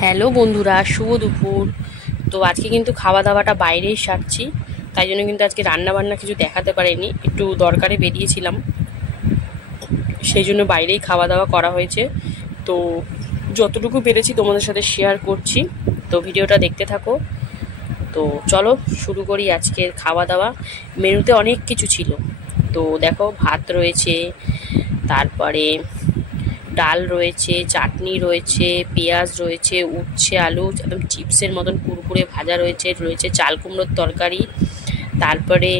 Hello বন্ধুরা, শুভ দুপুর। তো আজকে কিন্তু খাওয়া দাওয়াটা বাইরেই সারছি, তাই জন্য কিন্তু আজকে রান্না বান্না কিছু দেখাতে পারিনি, একটু দরকারে বেরিয়েছিলাম। সেই জন্য বাইরেই খাওয়া দাওয়া করা হয়েছে। তো যতটুকু পেরেছি তোমাদের সাথে শেয়ার করছি, তো ভিডিওটা দেখতে থাকো। তো চলো শুরু করি আজকের খাওয়া দাওয়া মেনুতে অনেক কিছু ছিল। তো দেখো, ভাত রয়েছে, তারপরে ডাল রয়েছে, চাটনি রয়েছে, পেঁয়াজ রয়েছে, উচ্ছে, আলু, একদম চিপসের মতন কুরকুরে ভাজা রয়েছে রয়েছে চাল কুমড়োর তরকারি, তারপরে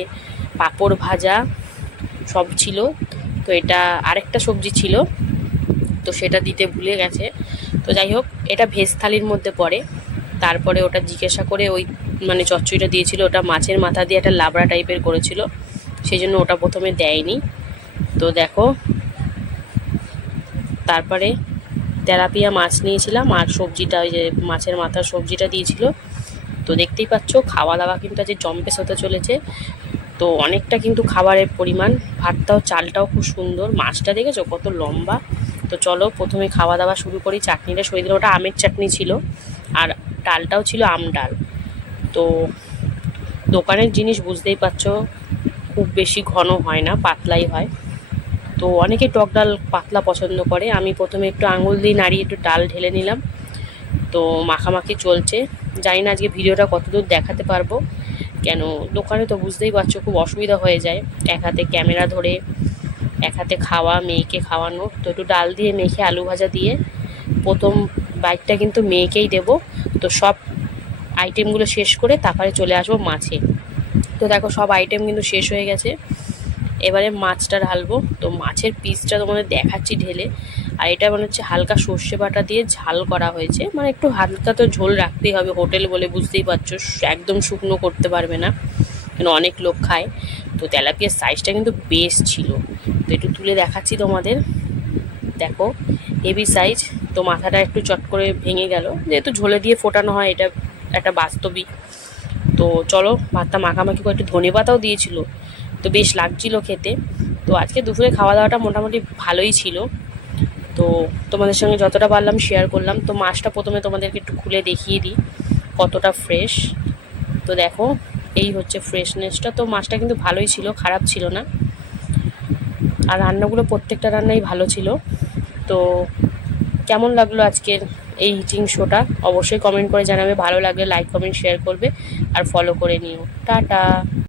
পাঁপড় ভাজা, সব ছিল। তো এটা আরেকটা সবজি ছিল, তো সেটা দিতে ভুলে গেছে। তো যাই হোক, এটা ভেজ থালির মধ্যে পড়ে। তারপরে ওটা জিজ্ঞাসা করে ওই মানে চচ্চড়িটা দিয়েছিল, ওটা মাছের মাথা দিয়ে একটা লাবড়া টাইপের করেছিল। সেই জন্য ওটা প্রথমে দেয়নি। তো দেখো তারপরে তেলাপিয়া মাছ নিয়েছিলাম আর সবজিটা ওই যে মাছের মাথার সবজিটা দিয়েছিল। তো দেখতেই পাচ্ছ খাওয়া দাওয়া কিন্তু আজ জম্পেস হতে চলেছে। তো অনেকটা কিন্তু খাবারের পরিমাণ, ভাতটাও, চালটাও খুব সুন্দর। মাছটা দেখেছ কত লম্বা? তো চলো প্রথমে খাওয়া দাওয়া শুরু করি। চাটনিটা সরিয়ে ওটা আমের চাটনি ছিল আর ডালটাও ছিল আম ডাল। তো দোকানের জিনিস বুঝতেই পারছ, খুব বেশি ঘন হয় না, পাতলাই হয়। তো অনেকে টক ডাল পাতলা পছন্দ করে। আমি প্রথমে একটু আঙুল দিয়ে নাড়িয়ে একটু ডাল ঢেলে নিলাম। তো মাখামাখি চলছে। জানি না আজকে ভিডিওটা কতদূর দেখাতে পারব। কেন, দোকানে তো বুঝতেই পারছ খুব অসুবিধা হয়ে যায়। এক হাতে ক্যামেরা ধরে, এক হাতে খাওয়া, মেয়েকে খাওয়ানো। তো একটু ডাল দিয়ে মেখে আলু ভাজা দিয়ে প্রথম বাইকটা কিন্তু মেয়েকেই দেব। তো সব আইটেমগুলো শেষ করে তারপরে চলে আসব মাছে। তো দেখো সব আইটেম কিন্তু শেষ হয়ে গেছে। এবারে মাছটা ঢালবো। তো মাছের পিসটা তোমাদের দেখাচ্ছি ঢেলে। আর এটা মনে হচ্ছে হালকা সর্ষে বাটা দিয়ে ঝাল করা হয়েছে। মানে একটু হালকা তো ঝোল রাখতেই হবে, হোটেল বলে বুঝতেই পারছ, একদম শুকনো করতে পারবে না। কেন অনেক লোক খায়। তো তেলাপিয়ার সাইজটা কিন্তু বেশ ছিল। তো একটু তুলে দেখাচ্ছি তোমাদের। দেখো হেভি সাইজ তো মাথাটা একটু চট করে ভেঙে গেল। যেহেতু ঝোলে দিয়ে ফোটানো হয়, এটা একটা বাস্তবিক। তো চলো, ভাতটা মাখামাখি করে একটু ধনে পাতাও দিয়েছিল। তো বেশ লাগছিল খেতে। তো আজকে দুপুরে খাওয়া দাওয়াটা মোটামুটি ভালোই ছিল। তো তোমাদের সঙ্গে যতটা পারলাম শেয়ার করলাম। তো মাছটা প্রথমে তোমাদেরকে একটু খুলে দেখিয়ে দিই, কতটা ফ্রেশ তো দেখো, এই হচ্ছে ফ্রেশনেসটা তো মাছটা কিন্তু ভালোই ছিল, খারাপ ছিল না। আর রান্নাগুলো প্রত্যেকটা রান্নাই ভালো ছিল। তো কেমন লাগল আজকের এই হিটিং শোটা অবশ্যই কমেন্ট করে জানাবে। ভালো লাগলে লাইক কমেন্ট শেয়ার করবে। আর ফলো করে নিও। টাটা!